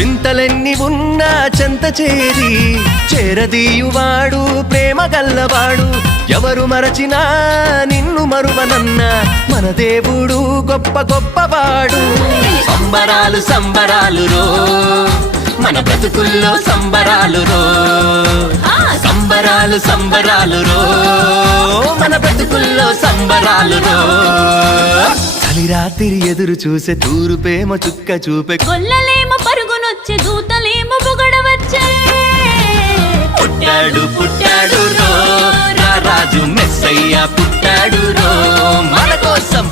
చింతలెన్ని ఉన్నా చెంత చేరి చేరదీయువాడు ప్రేమ గల్లవాడు. ఎవరు మరచినా నిన్ను మరువనన్న మన దేవుడు గొప్ప గొప్పవాడు. సంబరాలు సంబరాలు రో మన బ్రతుకుల్లో సంబరాలు రో. సంబరాలు సంబరాలు రో మన బ్రతుకుల్లో సంబరాలు రో. చలిరాత్రి ఎదురు చూసే తూరు ప్రేమ చుక్క చూపే. గొల్లలేమో పరుగునొచ్చే దూతలేమో పొగడవచ్చే. పుట్టాడు పుట్టాడు రో రాజు మెస్సయ్య పుట్టాడు రో మన కోసం.